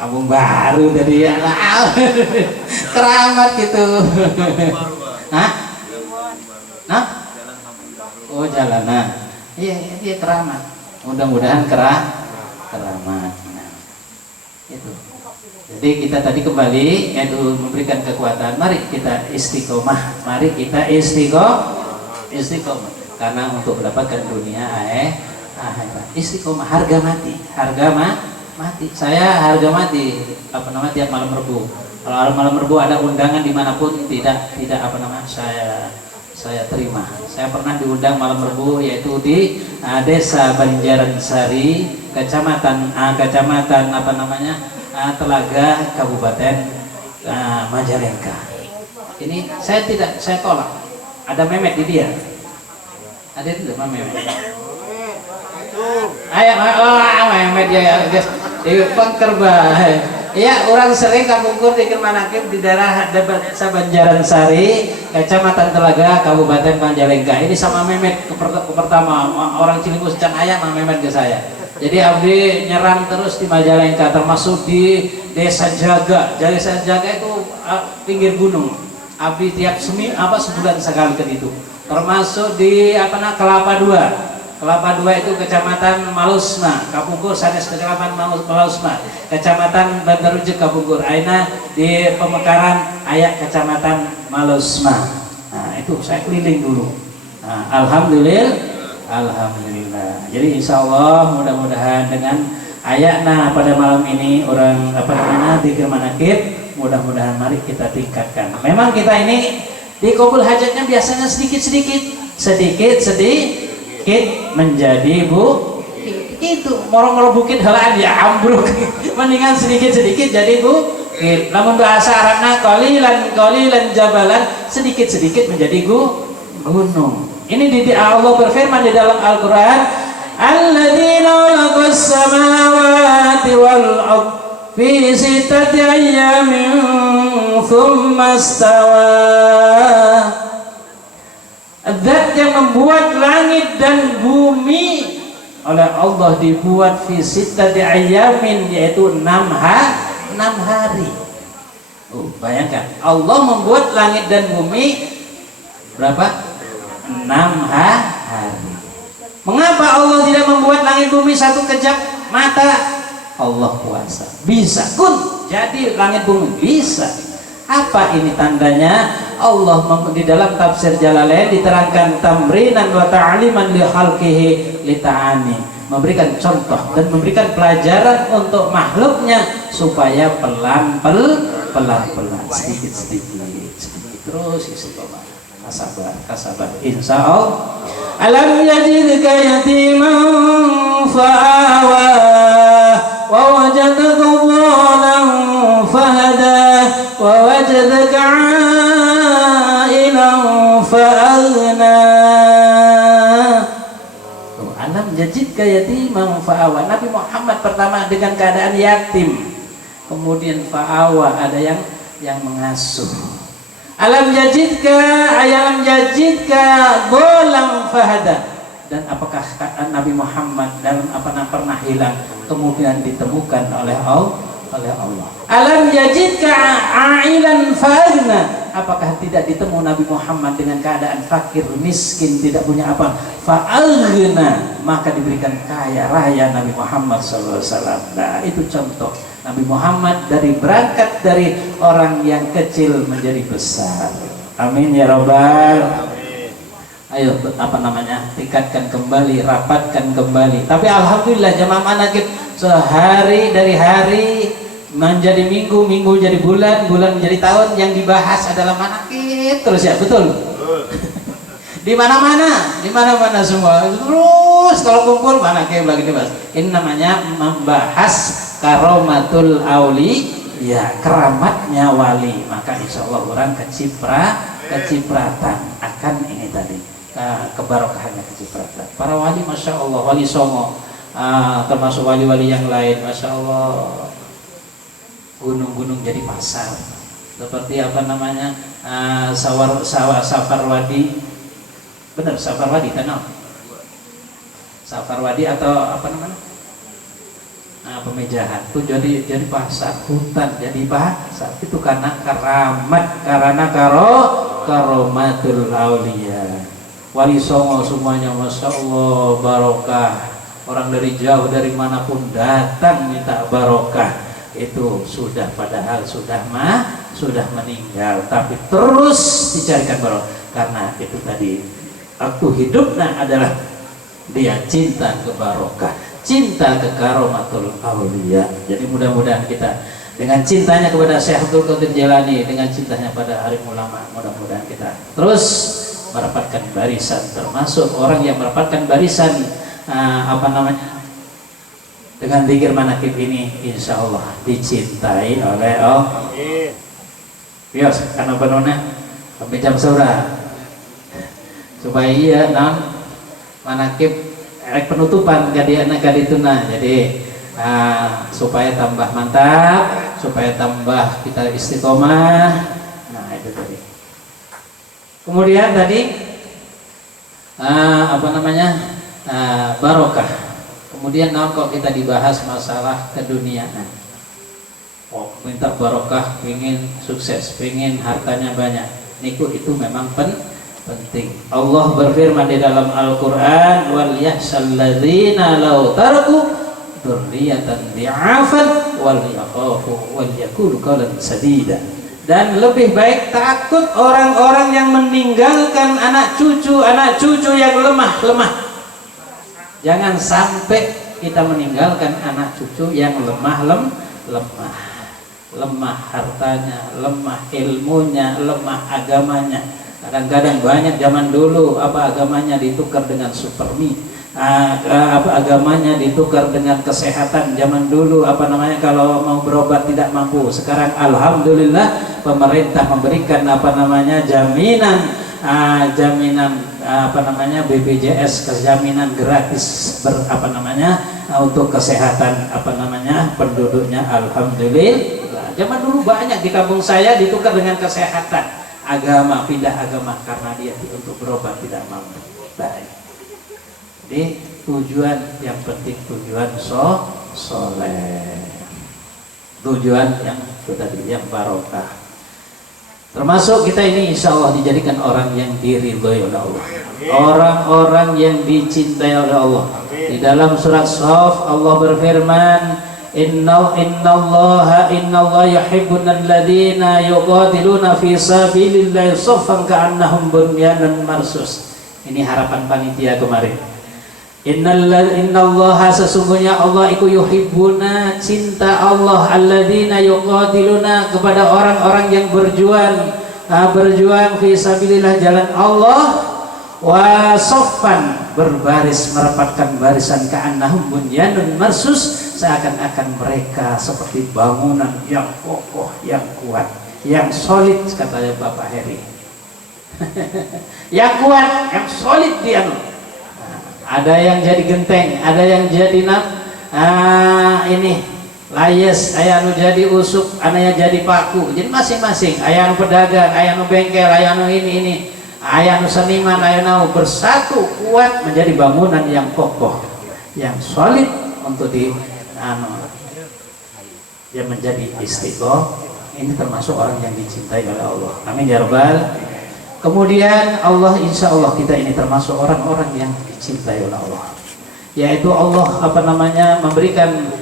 Kampung baru dari anak keramat gitu. Hah? Nah? Oh jalanan. Iya dia keramat. Mudah-mudahan keramat. Nah, itu. Jadi kita tadi kembali yaitu memberikan kekuatan. Mari kita istiqomah. Mari kita istiqomah. Karena untuk mendapatkan dunia akhirat. Istiqomah harga mati. Mati. Saya harga mati tiap malam Rebu. Kalau malam Rebu ada undangan dimanapun tidak saya terima. Saya pernah diundang malam Rebu yaitu di Desa Banjaran Sari, Kecamatan Telaga, Kabupaten Majalengka. Ini saya tolak. Ada memet di dia. Ada itu memet. Ayo, memet ya guys. Di Pangkerba. Ya, orang sering kampungkur di Kermanakib di daerah Desa Banjaran Sari, Kecamatan Telaga, Kabupaten Majalengka. Ini sama memet pertama orang Cilenggus can ayam sama memet ke saya. Jadi abdi nyerang terus di Majalengka, termasuk di Desa Jaga. Desa Jaga itu pinggir gunung. Abdi tiap sebulan sekali ke itu. Termasuk di Kelapa II. Kelapa II itu Kecamatan Malusma, Kapungkur sanes Kecamatan Malusma, Kecamatan Bandarujek Kapungkur. Aina di Pemekaran aya Kecamatan Malusma. Nah, itu saya keliling dulu. Nah, alhamdulillah. Jadi insya Allah mudah-mudahan dengan ayatna pada malam ini orang Dzikir Manaqib, mudah-mudahan mari kita tingkatkan. Memang kita ini di kabul hajatnya biasanya sedikit menjadi itu moro-moro bukit helaan ya ambruk. Mendingan sedikit jadi bukit. Namun bahasa Arabnya qalilan jabalan, sedikit menjadi gunung. Ini di Allah berfirman di dalam Al-Qur'an, alladzina khalaqas samawati wal ard fi sittati ayyamin tsumma istawa. Zat yang membuat langit dan bumi oleh Allah dibuat fi sittati ayyamin, yaitu 6 hari. Bayangkan Allah membuat langit dan bumi berapa? 6 hari. Mengapa Allah tidak membuat langit bumi satu kejap mata? Allah kuasa. Bisa kun jadi langit bumi bisa. Apa ini tandanya? Allah di dalam tafsir Jalalain diterangkan tamrinan wa ta'liman li khalqihi li ta'ani, memberikan contoh dan memberikan pelajaran untuk makhluknya supaya pelan sedikit terus istiqomah, kasabar insya Allah. Alam yajidka yatiman fa'awa wa wajadaka dhalan fahada wa wajadaka a'ilan fa'aghna. Alam yajidka yatiman fa'awa. Nabi Muhammad pertama dengan keadaan yatim, kemudian fa'awa, ada yang mengasuh. Alam yajidka bolang fahada. Dan apakah Nabi Muhammad dalam pernah hilang kemudian ditemukan oleh Allah? Alam yajidka a'ilan fa'agna. Apakah tidak ditemu Nabi Muhammad dengan keadaan fakir, miskin, tidak punya apa? Fa'agna, maka diberikan kaya raya Nabi Muhammad SAW. Nah, itu contoh Nabi Muhammad berangkat dari orang yang kecil menjadi besar. Amin ya Rabbal. Ayo tingkatkan kembali, rapatkan kembali. Tapi alhamdulillah jamaah manaqib, sehari dari hari menjadi minggu, minggu jadi bulan, bulan menjadi tahun, yang dibahas adalah manaqib terus ya, betul? Di mana-mana semua. Terus kalau kumpul manaqib lagi dibahas. Ini namanya membahas karomatul auli, ya keramatnya wali. Maka insya Allah orang kecipratan akan ini tadi, kebarokahannya kecipratan. Para wali masya Allah, wali Songo, termasuk wali-wali yang lain, masya Allah, gunung-gunung jadi pasar. Seperti Safarwadi, benar Safarwadi, tenang. Safarwadi atau pemejahan itu jadi pasar, hutan jadi pasar, itu karena karamat, karena karomatul aulia. Wali Songo semuanya masya Allah barokah, orang dari jauh dari manapun datang minta barokah, itu sudah padahal sudah meninggal, tapi terus dicarikan barokah karena itu tadi waktu hidupnya adalah dia cinta ke barokah, cinta ke karomatul aulia. Jadi mudah-mudahan kita dengan cintanya kepada Syekh Abdul Qadir Jailani, dengan cintanya pada alim ulama, mudah-mudahan kita terus mendapatkan barisan, termasuk orang yang mendapatkan barisan dengan zikir manaqib ini, insya Allah dicintai oleh Allah. Bios karena penona sampai jam sore supaya iya manaqib penutupan kadituna, jadi supaya tambah mantap, supaya tambah kita istiqomah. Nah itu tadi. Kemudian tadi barokah. Kemudian kalau kita dibahas masalah keduniaan, minta barokah, pengen sukses, pengen hartanya banyak, niku itu memang penting. Allah berfirman di dalam Al-Quran, wal yahsal ladzina law taraku dzurriyyatan dhi'afan wal yakhafu wal yaqulu qawlan sadida. Dan lebih baik takut orang-orang yang meninggalkan anak cucu yang lemah. Jangan sampai kita meninggalkan anak cucu yang lemah hartanya, lemah ilmunya, lemah agamanya. Kadang-kadang banyak zaman dulu agamanya ditukar dengan supermi, agamanya ditukar dengan kesehatan. Zaman dulu kalau mau berobat tidak mampu. Sekarang alhamdulillah pemerintah memberikan jaminan BPJS, jaminan gratis untuk kesehatan penduduknya. Alhamdulillah. Zaman dulu banyak di kampung saya ditukar dengan kesehatan. Agama, pindah agama karena dia untuk berobat tidak mampu. Baik. Jadi tujuan yang penting tujuan soleh, tujuan yang tadi yang barokah. Termasuk kita ini insya Allah dijadikan orang yang diridhoi oleh Allah, orang-orang yang dicintai oleh Allah. Di dalam surat Shaf Allah berfirman, Inna Allah yuhibbun alladzina yuqatiluna fi sabilillahi saffan ka'annahum bunyanun marsus. Ini harapan panitia kemarin. Innallaha sesungguhnya Allah iku yuhibbuna, cinta Allah, alladzina yuqatiluna kepada orang-orang yang berjuang fi sabilillah, jalan Allah, wa saffan berbaris merapatkan barisan, ka'annahum bunyanun marsus, seakan-akan mereka seperti bangunan yang kokoh, yang kuat, yang solid, katanya Bapak Heri. Yang kuat, yang solid dia. Ada yang jadi genteng, ada yang jadi layes, aya anu jadi usuk, aya jadi paku. Jadi masing-masing, aya anu pedagang, aya anu bengkel, aya anu ini, aya anu seniman, aya anu bersatu kuat menjadi bangunan yang kokoh, yang solid untuk yang menjadi istiqomah. Ini termasuk orang yang dicintai oleh Allah. Amin ya rabbal. Kemudian Allah, insya Allah kita ini termasuk orang-orang yang dicintai oleh Allah, yaitu Allah memberikan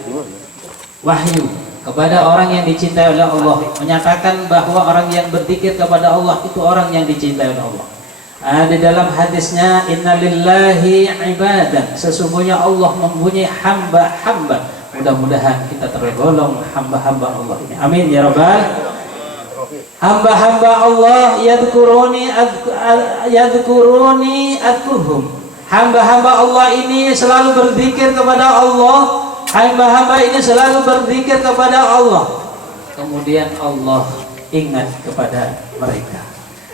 wahyu kepada orang yang dicintai oleh Allah, menyatakan bahwa orang yang berzikir kepada Allah itu orang yang dicintai oleh Allah. Di dalam hadisnya, innalillahi ibadan, sesungguhnya Allah mempunyai hamba-hamba. Mudah-mudahan kita tergolong hamba-hamba Allah ini. Amin ya rabbal. Hamba-hamba Allah yadhkuruni adkurhum. Hamba-hamba Allah ini selalu berzikir kepada Allah. Hamba-hamba ini selalu berzikir kepada Allah. Kemudian Allah ingat kepada mereka.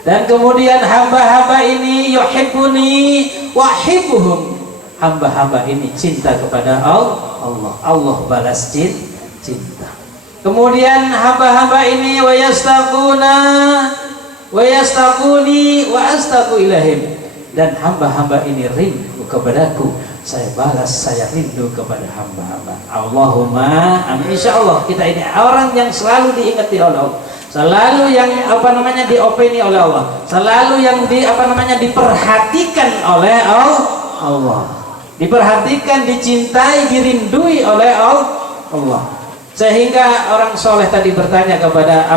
Dan kemudian hamba-hamba ini yuhibbuni wahibbuhum. Hamba-hamba ini cinta kepada Allah. Allah balas cinta. Kemudian hamba-hamba ini wa yastaquni wa astaqu ilahim, dan hamba-hamba ini rindu kepadaku, saya balas, saya rindu kepada hamba-hamba. Allahumma amin. Insya Allah kita ini orang yang selalu diingati oleh Allah, selalu yang diopeni oleh Allah, selalu yang diperhatikan oleh Allah, diperhatikan, dicintai, dirindui oleh Allah. Sehingga orang soleh tadi bertanya kepada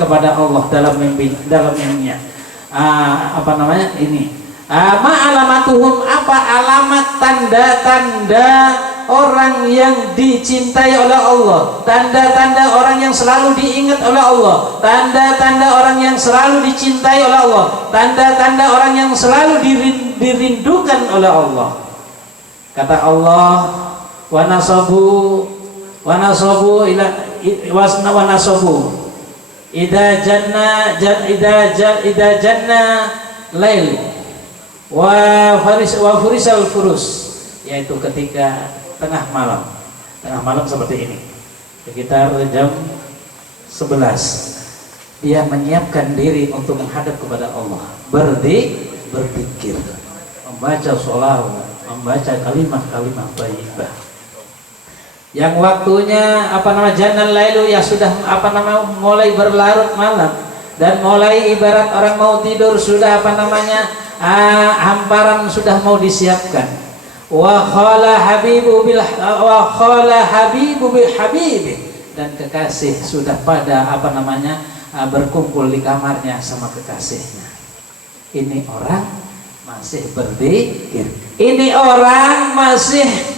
kepada Allah dalam mimpinya, ma alamatuhum, apa alamat tanda-tanda orang yang dicintai oleh Allah, tanda-tanda orang yang selalu diingat oleh Allah, tanda-tanda orang yang selalu dicintai oleh Allah, tanda-tanda orang yang selalu dirindukan oleh Allah. Kata Allah, wa nasabu idza janna lail wa furisal furus, yaitu ketika tengah malam seperti ini, sekitar jam 11, dia menyiapkan diri untuk menghadap kepada Allah, berzikir, membaca sholawat, membaca kalimat-kalimat thayyibah. Yang waktunya janal lailu, ya sudah mulai berlarut malam, dan mulai ibarat orang mau tidur, sudah hamparan sudah mau disiapkan. Wa khala habibu bil habibi, dan kekasih sudah pada berkumpul di kamarnya sama kekasihnya. Ini orang masih berzikir, ini orang masih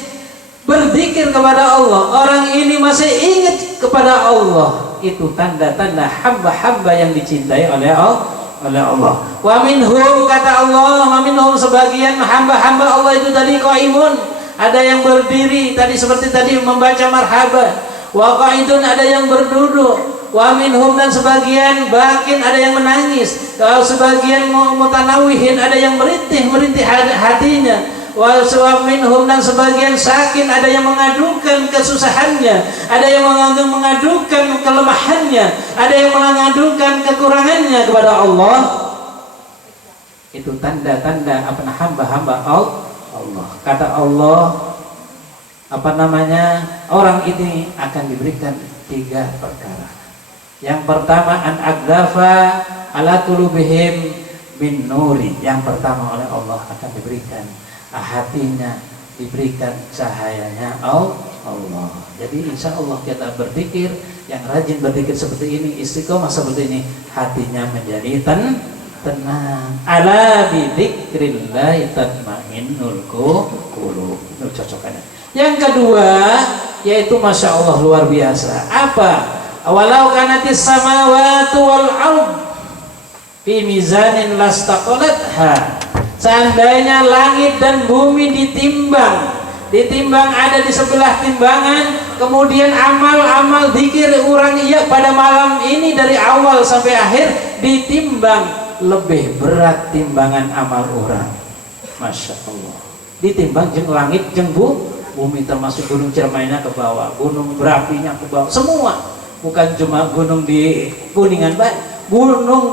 berzikir kepada Allah, orang ini masih ingat kepada Allah. Itu tanda-tanda hamba-hamba yang dicintai oleh Allah. Wa minhum, kata Allah, wa minhum, sebagian hamba-hamba Allah itu tadi qaimun, ada yang berdiri tadi seperti tadi membaca marhaban. Wa qaidun, ada yang berduduk. Wa minhum, dan sebagian bakin, ada yang menangis. Kalau sebagian mutanawihin, ada yang merintih hatinya. Wa minhum, dan sebagian sakin, ada yang mengadukan kesusahannya, ada yang mengadukan kelemahannya, ada yang mengadukan kekurangannya kepada Allah. Itu tanda-tanda hamba-hamba Allah. Kata Allah, orang ini akan diberikan 3 perkara. Yang pertama, an agdafa ala qulubihim min nuri. Yang pertama, oleh Allah akan diberikan hatinya, diberikan cahayanya Allah. Jadi insya Allah kita berzikir, yang rajin berzikir seperti ini, istiqomah seperti ini, hatinya menjadi tenang. Ala bidzikrillah tatmainnul qulub. Itu cocokannya. Yang kedua, yaitu masya Allah luar biasa. Apa? Walau kanatis samawati wal ard fi mizanin lastaqalatha. Seandainya langit dan bumi ditimbang ada di sebelah timbangan, kemudian amal-amal zikir orang pada malam ini dari awal sampai akhir ditimbang, lebih berat timbangan amal orang. Masya Allah. Ditimbang jeung langit jeung bumi, termasuk gunung Ciremainya ke bawah, gunung berapinya ke bawah, semua. Bukan cuma gunung di Kuningan, gunung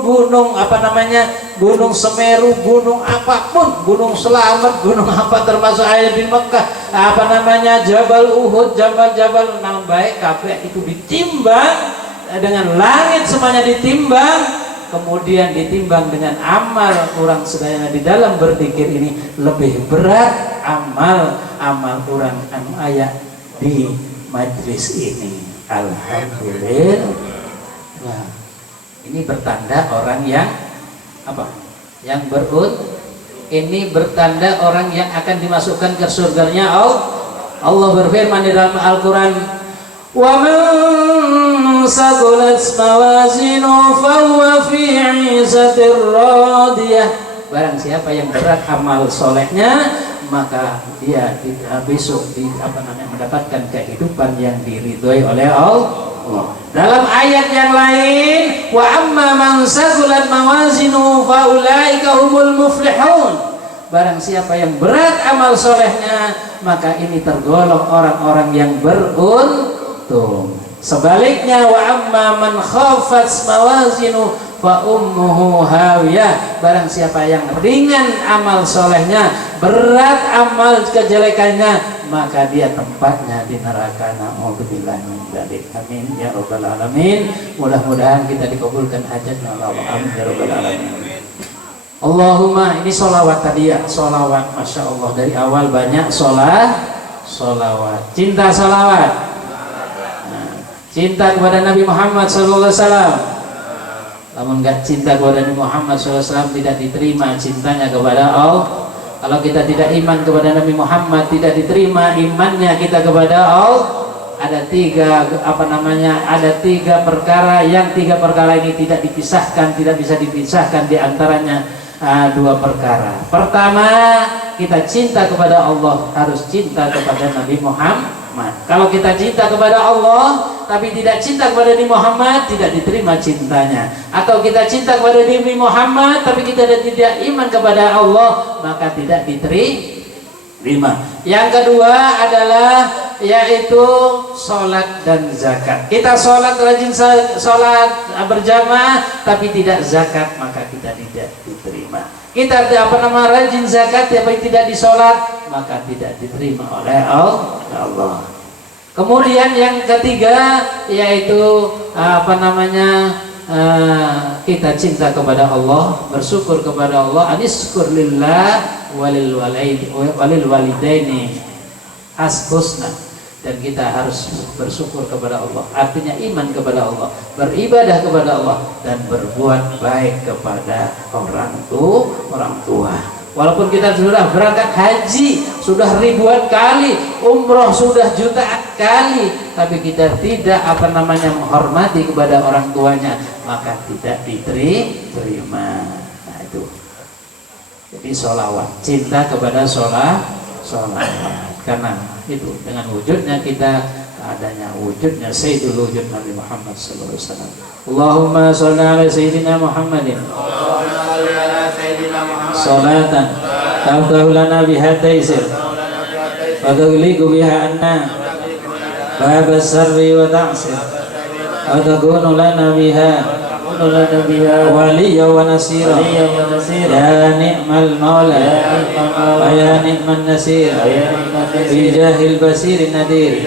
Semeru, gunung apapun, gunung Selamat, gunung apa termasuk air di Mekah, Jabal Uhud, Jabal baik kabeh itu ditimbang dengan langit, semuanya ditimbang, kemudian ditimbang dengan amal orang sedaya di dalam berzikir ini, lebih berat amal orang anu aya di majlis ini. Alhamdulillah. Nah, ini bertanda orang yang yang ini bertanda orang yang akan dimasukkan ke surganya Allah berfirman di dalam Al-Quran, wa man saqulat mawazinu fahuwa fi 'ishatir radiyah. Barang siapa yang berat amal solehnya, maka dia besok mendapatkan kehidupan yang diridhoi oleh Allah. Dalam ayat yang lain, wa amma man saqulat mawazinu fa ulaika humul muflihun. Barang siapa yang berat amal solehnya, maka ini tergolong orang-orang yang beruntung. Sebaliknya, wa amma man khafat mawazinu fa ummuhu hawiyah. Barang siapa yang ringan amal solehnya, berat amal kejelekannya, maka dia tempatnya di neraka. Na'udzubillah min dzalik. Amin ya rabbal alamin. Mudah-mudahan kita dikabulkan hajatnya Allah. Amin ya rabbal alamin. Allahumma, ini sholawat tadi ya, sholawat, masya Allah, dari awal banyak sholawat, cinta sholawat, cinta kepada Nabi Muhammad SAW. Namun enggak cinta kepada Nabi Muhammad SAW tidak diterima cintanya kepada Allah. Kalau kita tidak iman kepada Nabi Muhammad, tidak diterima imannya kita kepada Allah. Ada tiga perkara, yang tiga perkara ini tidak dipisahkan, tidak bisa dipisahkan di antaranya dua perkara. Pertama, kita cinta kepada Allah harus cinta kepada Nabi Muhammad. Kalau kita cinta kepada Allah tapi tidak cinta kepada Nabi Muhammad, tidak diterima cintanya. Atau kita cinta kepada Nabi Muhammad tapi kita tidak iman kepada Allah, maka tidak diterima. Yang kedua adalah yaitu sholat dan zakat. Kita sholat, rajin sholat berjamaah tapi tidak zakat, maka kita tidak diterima. Kita rajin zakat tapi tidak disolat, maka tidak diterima oleh Allah. Kemudian yang ketiga yaitu kita cinta kepada Allah, bersyukur kepada Allah. Anishkur lillah walil walidaini husna. Dan kita harus bersyukur kepada Allah, artinya iman kepada Allah, beribadah kepada Allah, dan berbuat baik kepada orang tua. Walaupun kita sudah berangkat haji, sudah ribuan kali, umroh sudah jutaan kali, tapi kita tidak menghormati kepada orang tuanya, maka tidak diterima. Nah itu. Jadi sholawat, cinta kepada sholawat. Karena itu dengan wujudnya kita, adanya wujudnya Sayyidul Wujud Nabi Muhammad sallallahu alaihi wasallam. Allahumma shalli ala Sayyidina Muhammadin salatan taftahu lana biha taysir wa taghliqu biha anna bab as-sarri wa ta'sir wa takunu lana biha waliya wa nasira ya ni'mal maula wa ya ni'man nasir fi jahil basir nadir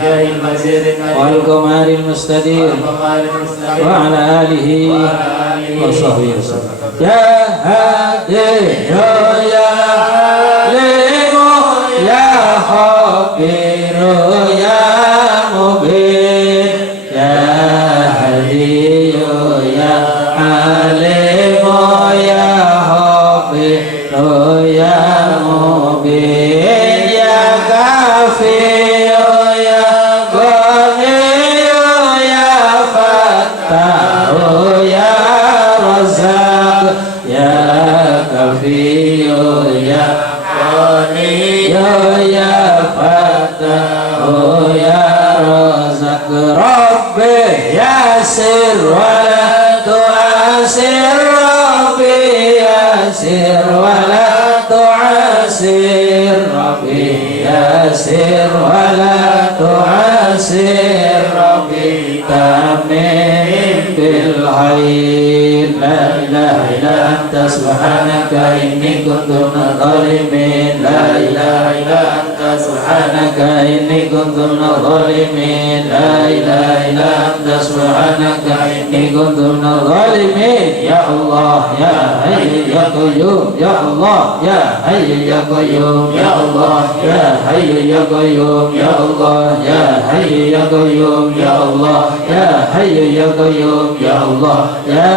wal qamaril mustadir wa ala alihi wa sahbihi ya hadi ya limu ya khabiru ya mubin ya hadi ya alimu ya khabiru ya mubin ya kafiyu ya ghaniyu ya fattahu ya razak ya kafiyu ya ghaniyu ya fattahu ya razak rabbi yasir wala tu'asir rabbi yasir wala tu'asir rabbi yasir wala tu'asir rabbi tamim bil khair la ilaha illa anta subhanaka inni kuntu minadh dhalimin la ilaha illa anta subhanaka inni kuntu minadh dhalimin la ilaha illa anta subhanaka inni kuntu minadh dhalimin ya Allah ya hayy ya qayyum ya Allah ya hayy ya qayyum ya Allah ya hayy ya qayyum ya Allah ya hayy ya qayyum ya Allah ya hayy ya qayyum ya Allah ya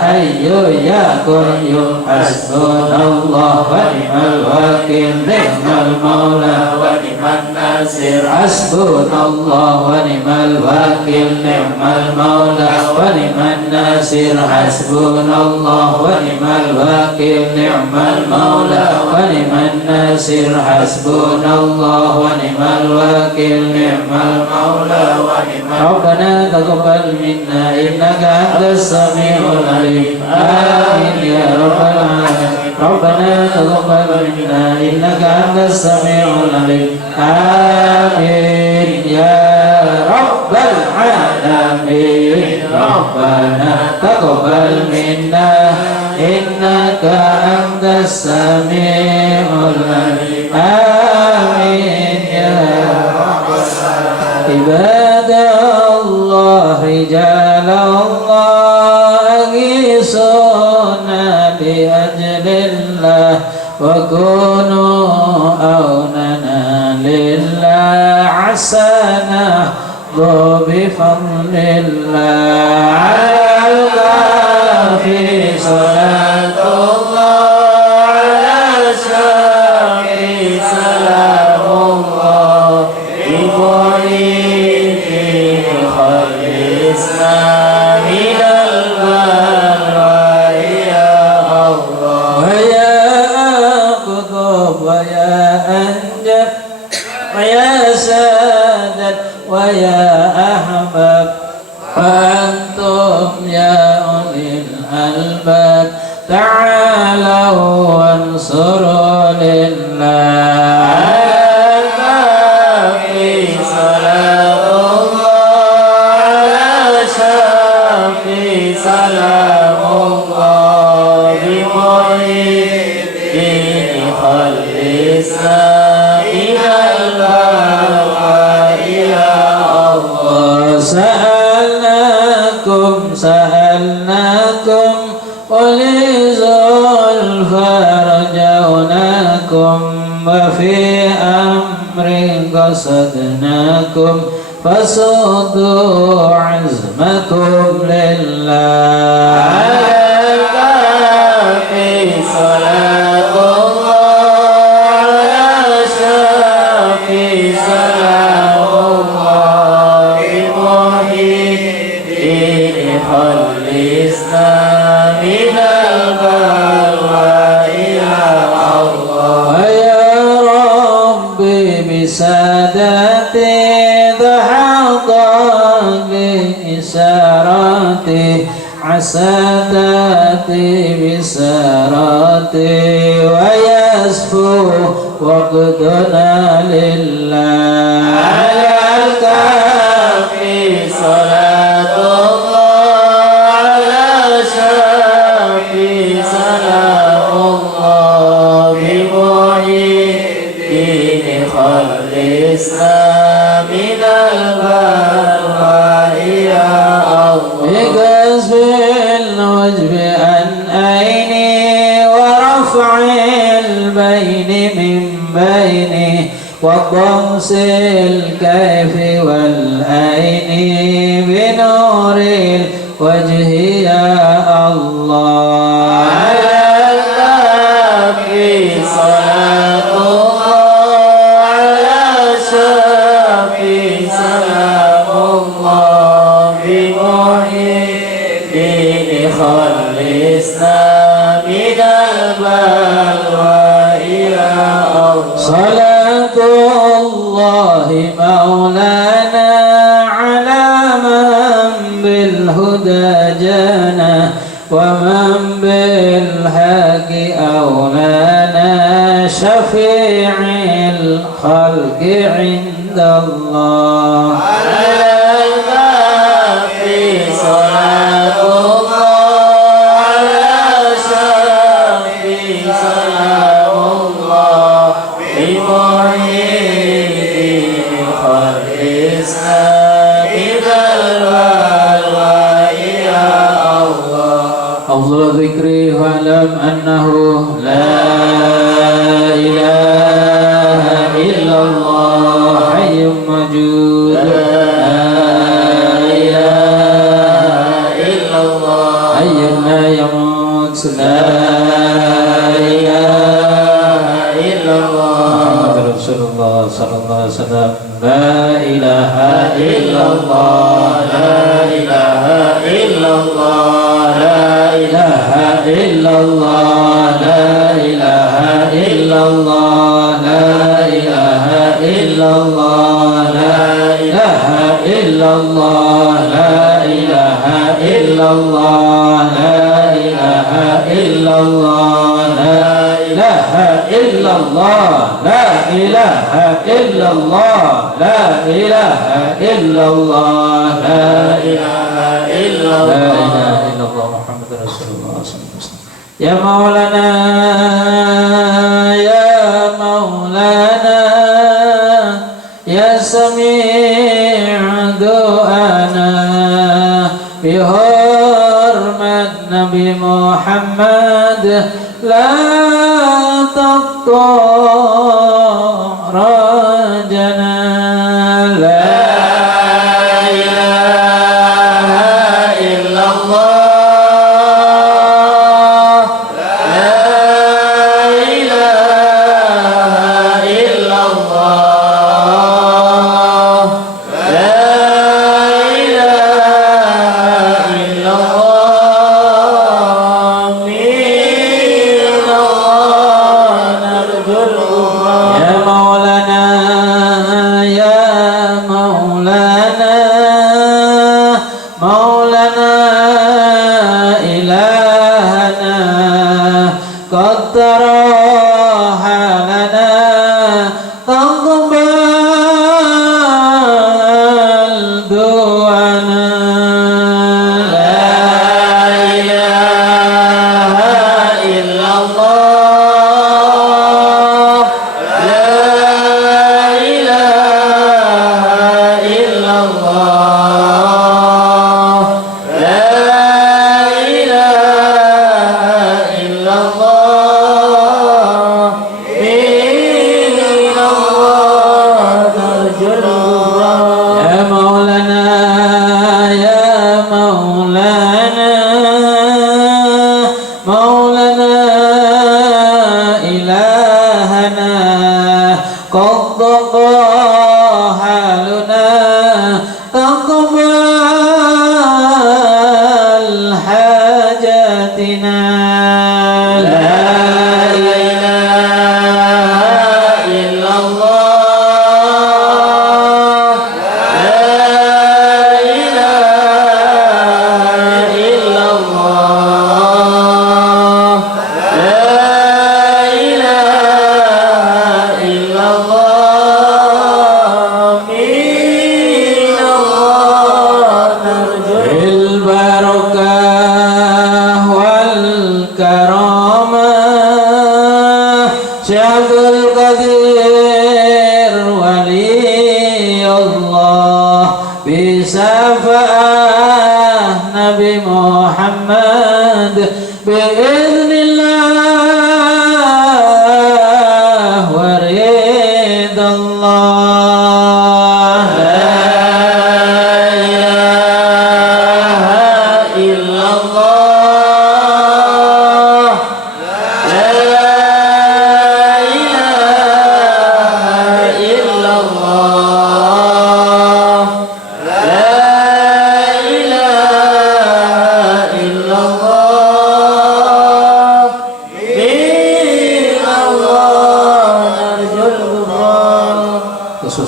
hayy ya qayyum hasbunallah wa ni'mal wakil ni'mal maula wa ni'man nasir hasbunallah wa ni'mal wakil ni'mal maula wa ni'man nasir hasbunallah wa ni'mal wakil ni'mal maula wa ni'man nasir hasbunallah wa ni'mal wakil ni'mal maula wa ni'man Rabbana taqabbal minna innaka antas samiul alim amin ya rabbal alamin Rabbana taqabbal minna innaka antas samiul alim amin ya rabbal alamin ربنا تقبل منا إنك أنت السميع العليم آمين يا رب العالمين عباد الله رجال الله أغيثونا بأجل الله وكونوا أوننا لله عسانا بفضل الله على الكافي صلاة الله على الشافي سلام الله بمعيد خلصنا من البلاء يا الله ويا أقطب ويا أنجب ويا سادة ويا أحباب وأنتم يا أولي الألباب تعالوا وانصروا لله في صلاة الله على شافي سلام الله بمعيد خلصنا من البلاء يا الله سألناكم ولزلف رجوناكم وفي أمر قصدناكم فصدوا عزمكم لله في صلاة الله على شافي سلام الله بمعيد خلصنا من البلاء يا الله ويا ربي بسادتي ضحكت بإشاراتي عسادتي بساراتي ويسفو وقدنا لله على الكافي صلاة الله على شافي سلام الله بمعيد خلصنا من البلاء يا الله بكسب الوجب عن عيني ورفع البين من بيني وضمس الكيف والعين بنور الوجه يا الله على الكافي صلاة الله على شافي سلام الله بمعيد خلصنا من البلاء يا الله صلاة الله مولانا على من بالهدى جانا ومن بالحق أولانا شفيع الخلق عند الله على الكافي صلاة الله على شافي سلام الله بمعيد خلصنا من البلاء يا الله أفضل ذكري واعلم أنه لا إله إلا الله حي موجود لا إله إلا الله حي لا يموت لا إله إلا الله محمد رسول الله صلى الله عليه وسلم لا إله إلا الله لا إله إلا الله لا إله إلا الله لا إله إلا الله لا إله إلا الله لا إله إلا الله لا إله إلا الله لا إله إلا الله لا إله إلا الله لا إله إلا الله لا إله إلا الله لا إله إلا illallah Muhammadur Rasulullah sallallahu alaihi wasallam. Ya Maulana ya Maulana ya Sami' du'ana bi hurmat Nabi Muhammad la taqta rajana la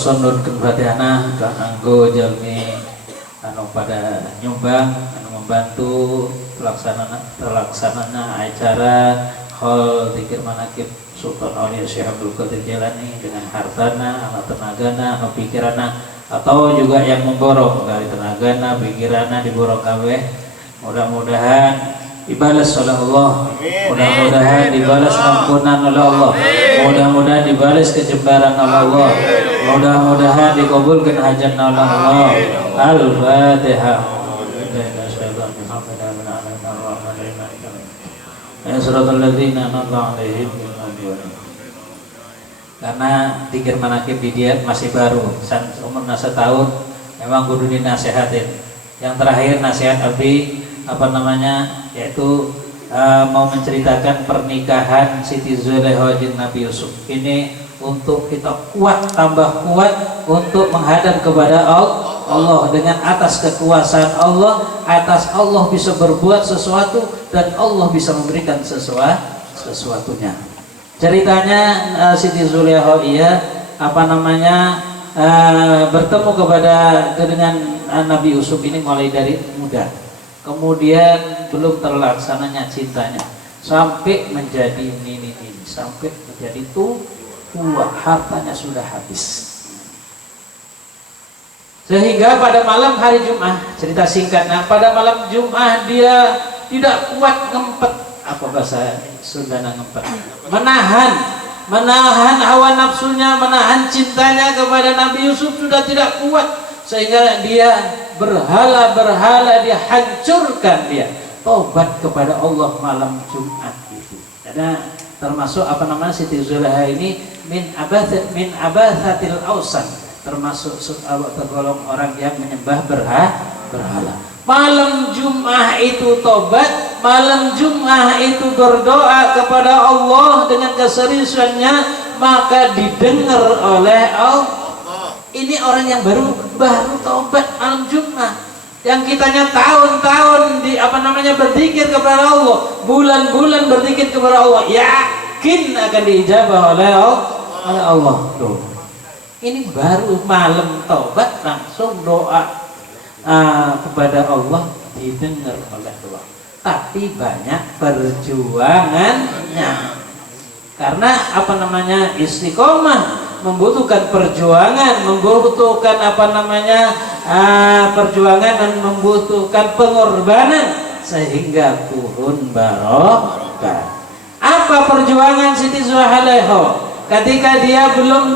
nurkeun Fatihana kanggo jalmi anu pada nyumbang anu membantu terlaksananya acara hal zikir manaqib Sultan Aulia Syekh Abdul Qadir Jailani dengan hartana, anu tenagana, anu pikirana atau juga yang memborong dari tenagana, pikirana diborong kabeh. Mudah-mudahan dibalas oleh Allah, mudah-mudahan dibalas ampunan oleh Allah, mudah-mudahan dibalas kejembaran oleh Allah, mudah-mudahan dikabulkan hajat oleh Allah. Al-Fatihah. Karena dikir manakib di dia masih baru, umurnya setahun, memang kudu dinasehatin. Yang terakhir nasihat Abi yaitu mau menceritakan pernikahan Siti Zulekha jeung Nabi Yusuf. Ini untuk kita kuat, tambah kuat untuk menghadap kepada Allah dengan atas kekuasaan Allah, atas Allah bisa berbuat sesuatu dan Allah bisa memberikan sesuatunya. Ceritanya Siti Zulekha bertemu dengan Nabi Yusuf ini mulai dari muda. Kemudian belum terlaksananya cintanya sampai menjadi nini, sampai menjadi tua, hartanya sudah habis. Sehingga pada malam hari Jumat, cerita singkatnya, pada malam Jumat dia tidak kuat ngempet, apa bahasa Sunda ngempet, menahan hawa nafsunya, menahan cintanya kepada Nabi Yusuf sudah tidak kuat, sehingga dia berhala dia hancurkan, dia tobat kepada Allah malam Jumat itu. Karena termasuk apa namanya, Siti Zulaiha ini min abathatil ausan, termasuk tergolong orang yang menyembah berhala. Malam Jumat itu tobat, malam Jumat itu berdoa kepada Allah dengan keseriusannya, maka didengar oleh Allah. Ini orang yang baru tobat malam Jumat, yang kitanya tahun-tahun berzikir kepada Allah, bulan-bulan berzikir kepada Allah, yakin akan diijabah oleh Allah. Tuh. Ini baru malam taubat langsung doa kepada Allah didengar oleh Allah. Tapi banyak perjuangannya. Karena istiqomah membutuhkan perjuangan, membutuhkan perjuangan dan membutuhkan pengorbanan sehingga turun barokah. Apa perjuangan Siti Zulaiha? Ketika dia belum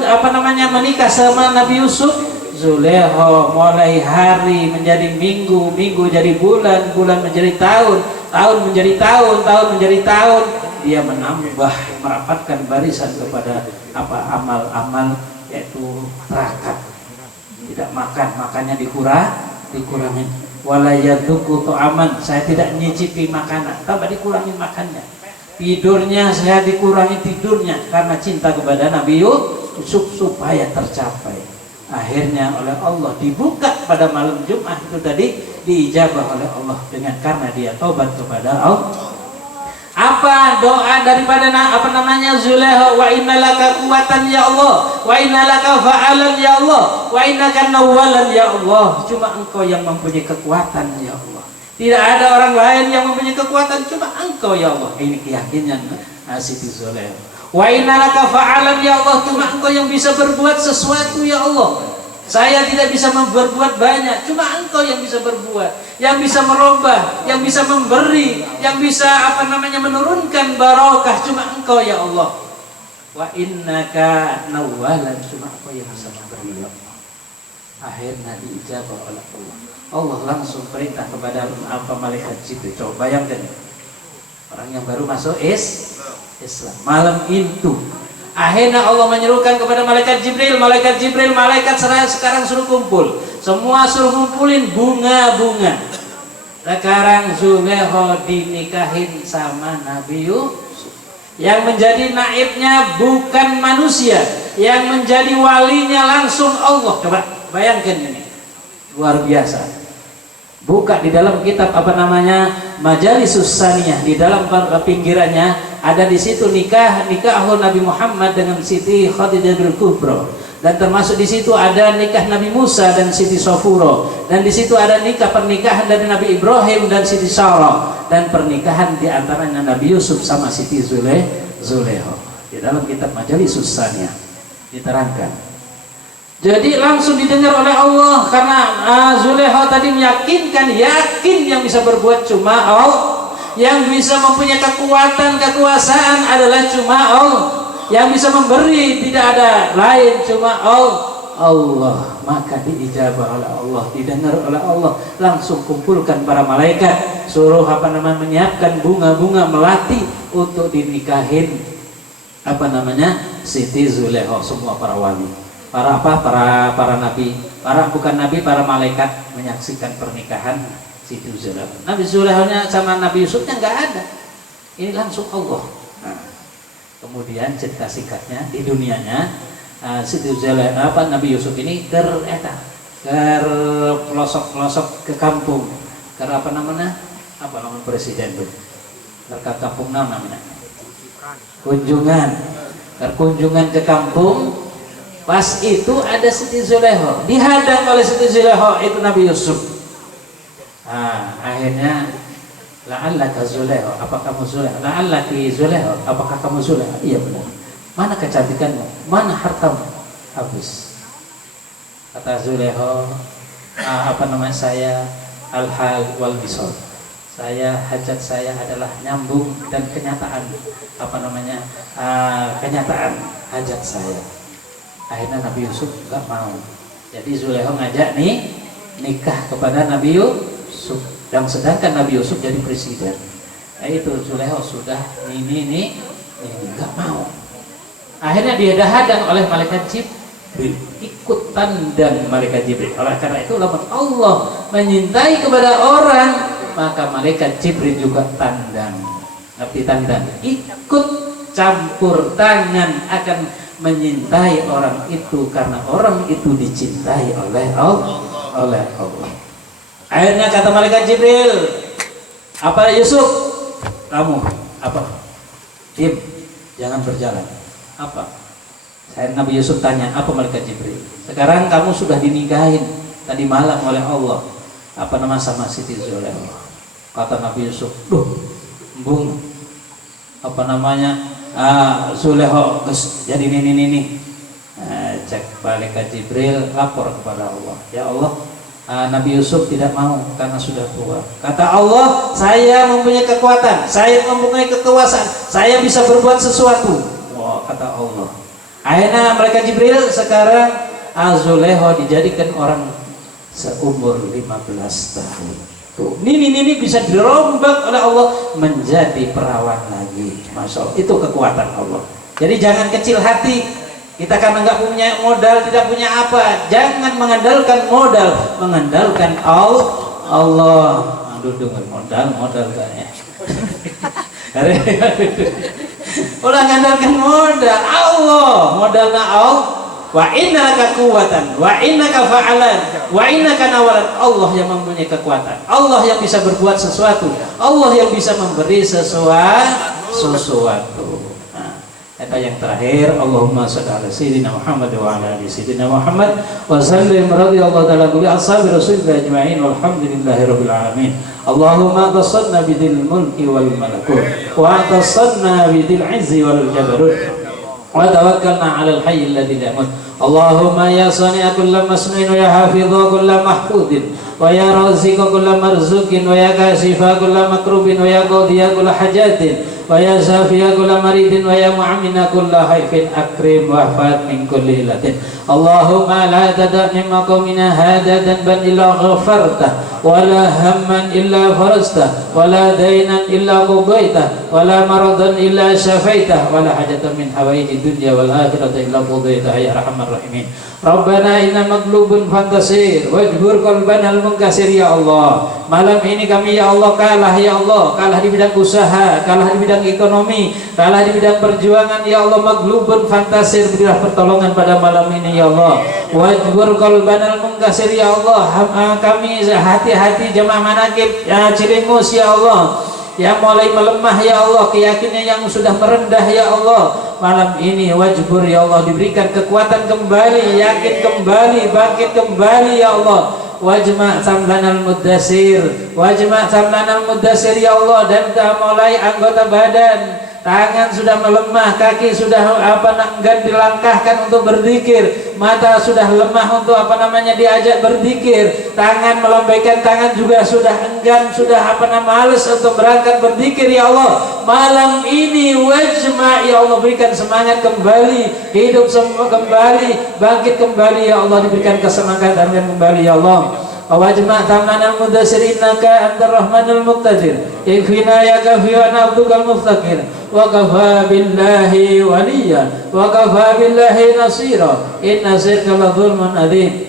menikah sama Nabi Yusuf, Zulaiha mulai hari menjadi minggu, minggu jadi bulan, bulan menjadi tahun, tahun menjadi tahun, tahun menjadi tahun. Dia menambah, merapatkan barisan kepada amal-amal, yaitu terakat. Tidak makannya dikurangin. Walayaduku aman, saya tidak nyicipi makanan, tambah dikurangin makannya. Tidurnya saya dikurangi tidurnya karena cinta kepada Nabi Yusuf supaya tercapai. Akhirnya oleh Allah dibuka pada malam Jumat itu tadi, diijabah oleh Allah dengan karena dia taubat kepada Allah. Apa doa daripada Zulaiha? Wa innalaka quwwatan ya Allah, wa innalaka fa'alan ya Allah, wa innaka nawwalan ya Allah. Cuma engkau yang mempunyai kekuatan ya Allah. Tidak ada orang lain yang mempunyai kekuatan, cuma engkau ya Allah. Ini keyakinan Siti Zulaiha. Wa innalaka fa'alan ya Allah, cuma engkau yang bisa berbuat sesuatu ya Allah. Saya tidak bisa berbuat banyak, cuma engkau yang bisa berbuat, yang bisa merubah, yang bisa memberi, yang bisa menurunkan barokah, cuma engkau ya Allah. Wa innaka nawwalan, cuma engkau yang bisa memberi ya Allah. Akhirnya diijabah oleh Allah. Allah langsung perintah kepada malaikat Jibril. Coba bayangkan, orang yang baru masuk Islam malam itu, akhirnya Allah menyerukan kepada malaikat Jibril, malaikat sekarang suruh kumpul, semua suruh kumpulin bunga-bunga. Sekarang Zulaiha dinikahin sama Nabi Yusuf. Yang menjadi naibnya bukan manusia, yang menjadi walinya langsung Allah. Coba bayangkan ini, luar biasa. Buka di dalam kitab Majalisus Saniyah, di dalam pinggirannya ada di situ nikah Nabi Muhammad dengan Siti Khadijah Kubra, dan termasuk di situ ada nikah Nabi Musa dan Siti Safuro, dan di situ ada pernikahan dari Nabi Ibrahim dan Siti Sarah, dan pernikahan di antaranya Nabi Yusuf sama Siti Zulaiha. Di dalam kitab Majalisus Saniyah diterangkan. Jadi langsung didengar oleh Allah karena Zulaiha tadi meyakinkan, yakin yang bisa berbuat cuma Allah, yang bisa mempunyai kekuasaan adalah cuma Allah, yang bisa memberi tidak ada lain cuma Allah. Maka diijabah oleh Allah, didengar oleh Allah, langsung kumpulkan para malaikat, suruh menyiapkan bunga-bunga melati untuk dinikahin Siti Zulaiha. Semua para wali, para nabi, para malaikat menyaksikan pernikahan Siti Zulaiha. Nabi Zulaiha sama Nabi Yusufnya nggak ada, ini langsung Allah. Nah, kemudian cerita singkatnya di dunianya, Siti Zulaiha Nabi Yusuf ini ke pelosok ke kampung, ke presiden tuh, ke kampung namanya kunjungan ke kampung. Pas itu ada Siti Zulaiha, dihadang oleh Siti Zulaiha itu Nabi Yusuf. Akhirnya, la'allaka Zulaiha, apa kamu Zulaiha? La'allaki Zulaiha, apakah kamu Zulaiha? Iya benar. Mana kecantikanmu? Mana hartamu? Habis. Kata Zulaiha, saya al-hal wal bisol. Hajat saya adalah nyambung dan kenyataan kenyataan hajat saya. Akhirnya Nabi Yusuf nggak mau. Jadi Zulaikha ngajak nikah kepada Nabi Yusuf, dan sedangkan Nabi Yusuf jadi presiden. Itu Zulaikha sudah ini nggak mau. Akhirnya dia dihadang oleh malaikat Jibril, ikut tandang malaikat Jibril. Oleh karena itu Allah menyintai kepada orang, maka malaikat Jibril juga tandang. Ngerti tandang? Ikut campur tangan akan menyintai orang itu, karena orang itu dicintai oleh Allah. Akhirnya kata malaikat Jibril, apa Yusuf? Kamu apa? Diam, jangan berjalan. Apa? Saya Nabi Yusuf tanya, apa malaikat Jibril? Sekarang kamu sudah dinikahin tadi malam oleh Allah. Sama Siti Zulaikha. Kata Nabi Yusuf, embung. Zulaikha jadi ini. Cek malaikat Jibril lapor kepada Allah. Ya Allah, Nabi Yusuf tidak mau karena sudah tua. Kata Allah, saya mempunyai kekuatan, saya mempunyai kekuasaan, saya bisa berbuat sesuatu. Wah, kata Allah. Akhirnya malaikat Jibril sekarang Zulaikha dijadikan orang seumur 15 tahun. Tuh, ini bisa dirombak oleh Allah menjadi perawan lagi. Masya Allah, itu kekuatan Allah. Jadi jangan kecil hati. Kita karena nggak punya modal, tidak punya apa, jangan mengandalkan modal, mengandalkan Allah. Aduh, dengan modal kayaknya. Udah mengandalkan modal Allah, modalnya Allah. Wa innaka quwwatan, wa innaka fa'alan, wa innaka nawalan. Allah yang mempunyai kekuatan, Allah yang bisa berbuat sesuatu, Allah yang bisa memberi sesuatu. Kata yang terakhir, Allahumma shalli ala sayyidina Muhammad wa ala ali sayyidina Muhammad wa sallim radhiyallahu ta'ala bi ashabi rasulillah ajma'in walhamdulillahi rabbil alamin. Allahumma tasadna bidil mulki wal malakut wa tasadna bidil izzi wal jabarut wa tawakkalna 'alal hayy alladhi la yamut. Allahumma ya sani'a kulli masnu'in wa ya hafidha kulli mahfudin wa ya raziqa kulli marzuqin wa ya kashifa kulli makrubin wa ya qadiya kulli hajatin wa ya safiya kulla maridin wa ya mu'amina kulla haifin akrim wa hafad min kulli ilatin. Allahumma la tada'ni maqamina hada danban illa ghafarta wa la hamman illa farasta wa la dainan illa qudaita wa la maradan illa syafaita wa la hajatan min hawaiji dunya wal akhirati illa qudaita ya arhamar rahimin. Rabbana inna maglubun fantasir wajbur qalbana al-munkasir ya Allah. Malam ini kami ya Allah kalah ya Allah, kalah di bidang usaha, kalah di bidang ekonomi, kalah di bidang perjuangan ya Allah. Maglubun fantasir, berilah pertolongan pada malam ini ya Allah. Wajbur qalbana al-munkasir ya Allah. Kami hati-hati jemaah manakib Cilimus ya Allah, yang mulai melemah ya Allah, keyakinan yang sudah merendah ya Allah. Malam ini wajbur ya Allah, diberikan kekuatan kembali, yakin kembali, bangkit kembali ya Allah. Wajma' samlanal muddasir, wajma' samlanal muddasir ya Allah. Dan mulai anggota badan, tangan sudah melemah, kaki sudah enggan dilangkahkan untuk berzikir, mata sudah lemah untuk diajak berzikir, tangan melambaikan tangan juga sudah enggan, sudah malas untuk berangkat berzikir ya Allah. Malam ini wajma' ya Allah, berikan semangat kembali, hidup kembali, bangkit kembali ya Allah, diberikan kesemangatan kembali ya Allah. Wajma' tamanal mudassir innaka antar rahmanul muqtadir ikfina ya kafi wa nabdukal muftaqir wa kafa billahi waliya wa kafa billahi nasira inna sirka la zulmun adim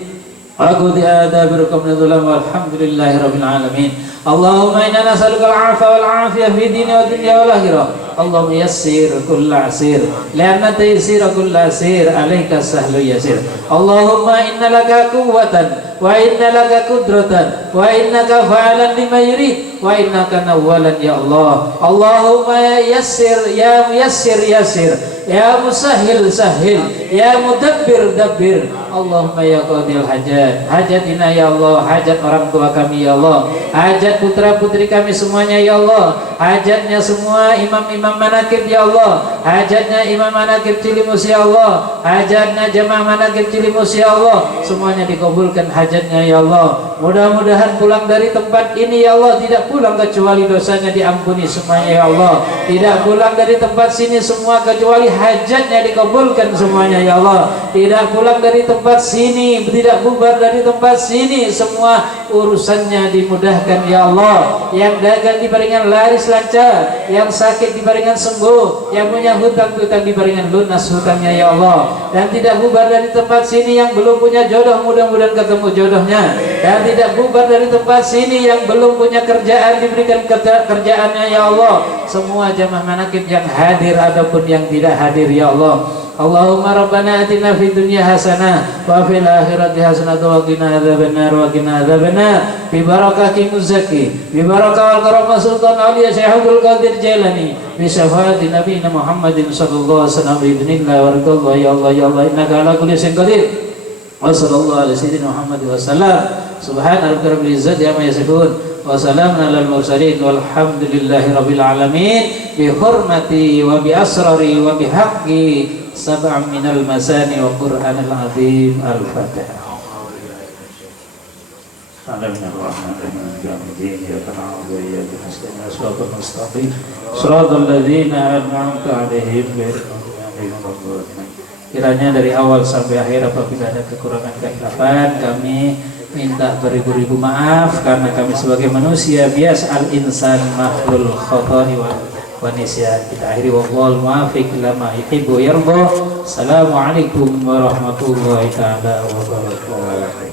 wa qudi adabirukum min dhulam walhamdulillahi rabbil alamin. Allahumma inna nas'aluka al-'afwa wal 'afiyah fi dini wa dunya wal akhirah. Allahumma yassir kulla 'asir li'anna taysira kulla 'asir 'alaika sahlu yasir. Allahumma inna laka quwwatan wa inna laka qudratan wa innaka fa'alan lima yurid wa innaka nawwalan ya Allah. Allahumma yassir ya muyassir yassir ya musahhil sahhil ya mudabbir dabbir. Allahumma ya qadil hajat, hajatina ya Allah, hajat orang tua kami ya Allah, hajat putra putri kami semuanya ya Allah, hajatnya semua imam-imam manakib ya Allah, hajatnya imam manakib Cilimus ya Allah, hajatnya jemaah manakib Cilimus ya Allah, semuanya dikabulkan hajat hajatnya ya Allah. Mudah-mudahan pulang dari tempat ini ya Allah tidak pulang kecuali dosanya diampuni semuanya ya Allah. Tidak pulang dari tempat sini semua kecuali hajatnya dikabulkan semuanya ya Allah. Tidak pulang dari tempat sini, tidak bubar dari tempat sini, semua urusannya dimudahkan ya Allah. Yang dagang diberikan laris lancar, yang sakit diberikan sembuh, yang punya hutang-hutang diberikan lunas hutangnya ya Allah. Dan tidak bubar dari tempat sini yang belum punya jodoh, mudah-mudahan ketemu jodohnya. Dan tidak bubar dari tempat sini yang belum punya kerjaan, diberikan kerjaannya ya Allah. Semua jamaah manakib yang hadir ataupun yang tidak hadir ya Allah. Allahumma rabbana atina fid dunya hasanah wa fil akhirati hasanah wa qina adzabannar wa qina adzabannar bi barakati muzaki bi barakah wal karamah sultan auliya Syekh Abdul Qadir Jailani bi syafaati nabiyina Muhammadin sallallahu alaihi wasallam bi idznillah wa ridallah ya Allah ya Allah innaka ala kulli syai'in qadir wa sallallahu alaihi sayyidina Muhammad wa sallam subhana rabbika rabbil izzati amma yasifun wa salamun alal mursalin walhamdulillahi rabbil alamin bi hurmati wa bi asrari wa bi haqqi sab'an minal masani wa qur'anil azim al-fatihah. Kiranya dari awal sampai akhir apabila ada kekurangan kehilafan kami minta beribu-ribu maaf karena kami sebagai manusia biasa al-insan makhlul khata'i wa nisyan. Kita akhiri wallahul muwaffiq lama yuhibbu yarda. Assalamualaikum warahmatullahi taala wabarakatuh.